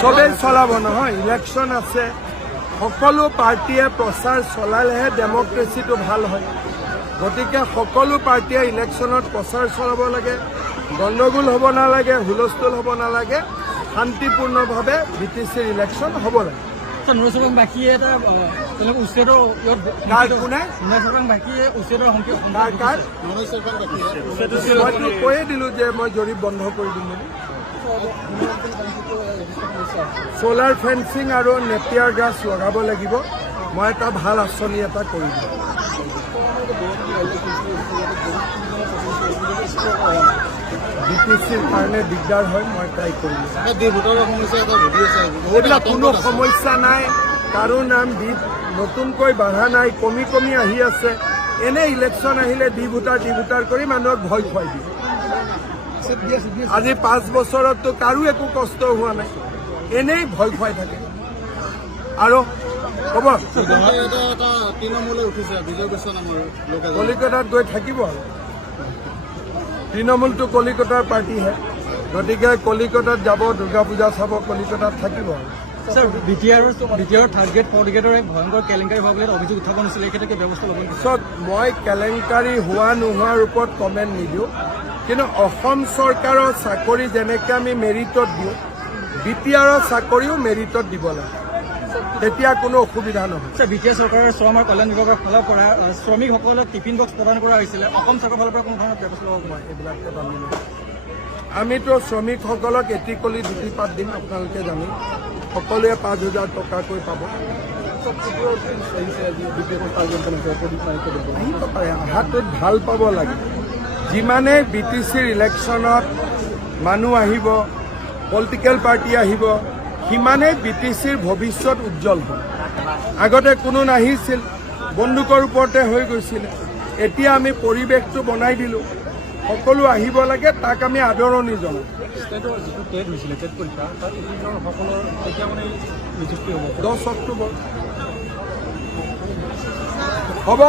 সবেই চলাব নহয়, ইলেকশ্যন আছে। সকলো পাৰ্টীয়ে প্ৰচাৰ চলালেহে ডেমক্ৰেচিটো ভাল হয়। গতিকে সকলো পাৰ্টীয়ে ইলেকশ্যনত প্ৰচাৰ চলাব লাগে, গণ্ডগোল হ'ব নালাগে, হুলস্থুল হ'ব নালাগে, শান্তিপূৰ্ণভাৱে BTCৰ ইলেকশ্যন হ'ব লাগে। নৰেশবাসীয়ে এটা উচ্ছেদৰ মইতো কৈয়ে দিলোঁ যে মই জৰীপ বন্ধ কৰি দিম বুলি। চ'লাৰ ফেন্সিং আৰু নেপিয়াৰ গাছ লগাব লাগিব। মই এটা ভাল আঁচনি এটা কৰি দিম। BTCৰ কাৰণে দিগদাৰ হয়, মই ট্ৰাই কৰিম। এইবিলাক কোনো সমস্যা নাই, কাৰো নাম দ্বীপ নতুনকৈ বাঢ়া নাই, কমি কমি আহি আছে। এনে ইলেকশ্যন আহিলে ডি ভোটাৰ কৰি মানুহক ভয় খুৱাই দিয়ে। আজি 5 বছৰততো কাৰো একো কষ্ট হোৱা নাই, এনেই ভয় খুৱাই থাকে। আৰু হ'ব কলিকতাত গৈ থাকিব আৰু তৃণমূলটো কলিকতাৰ পাৰ্টিহে, গতিকে কলিকতাত যাব, দুৰ্গা পূজা চাব, কলিকতাত থাকিব আৰু। Sir BTR third grade fourth গ্ৰেডৰ এক ভয়ংকৰ কেলেংকাৰী হোৱা বুলি অভিযোগ উত্থাপন হৈছিল, এই ক্ষেত্ৰত ব্যৱস্থা ল'ব। পিছত মই কেলেংকাৰী হোৱা নোহোৱাৰ ওপৰত কমেণ্ট নিদিওঁ, কিন্তু অসম চৰকাৰৰ চাকৰি যেনেকৈ আমি মেৰিটত দিওঁ, বিটিআৰৰ চাকৰিও মেৰিটত দিব লাগে, তেতিয়া কোনো অসুবিধা নহয়। বিটিআৰ চৰকাৰৰ শ্ৰম আৰু কল্যাণ বিভাগৰ ফালৰ পৰা শ্ৰমিকসকলক টিফিন বক্স প্ৰদান কৰা হৈছিলে, অসম চৰকাৰৰ ফালৰ পৰা কোনো ধৰণৰ ব্যৱস্থা ল'ব। মই এইবিলাক আমিতো শ্ৰমিকসকলক এটিকলি দুটি পাত দিম, আপোনালোকে জানে। সকলোৱে 5,000 টকাকৈ পাব। আহিব পাৰে, আহাটোত ভাল পাব লাগে। যিমানেই BTCৰ ইলেকশ্যনত মানুহ আহিব, পলিটিকেল পাৰ্টি আহিব, সিমানেই BTCৰ ভৱিষ্যত উজ্জ্বল হয়। আগতে কোনো নাহিছিল, বন্দুকৰ ওপৰতে হৈ গৈছিলে। এতিয়া আমি পৰিৱেশটো বনাই দিলোঁ, সকলো আহিব লাগে, তাক আমি আদৰণি জনাওঁ। 10 অক্টোবৰ হ'ব।